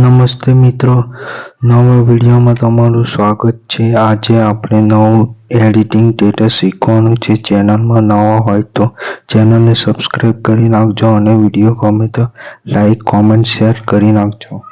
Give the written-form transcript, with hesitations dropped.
નમસ્તે મિત્રો, નવા વિડીયોમાં તમારું સ્વાગત છે। આજે આપણે નવું એડિટિંગ ડેટા શીખવાનું છે। ચેનલમાં નવા હોય તો ચેનલને સબસ્ક્રાઇબ કરી નાખજો અને વિડીયો ગમે તો લાઈક, કોમેન્ટ, શેર કરી નાખજો।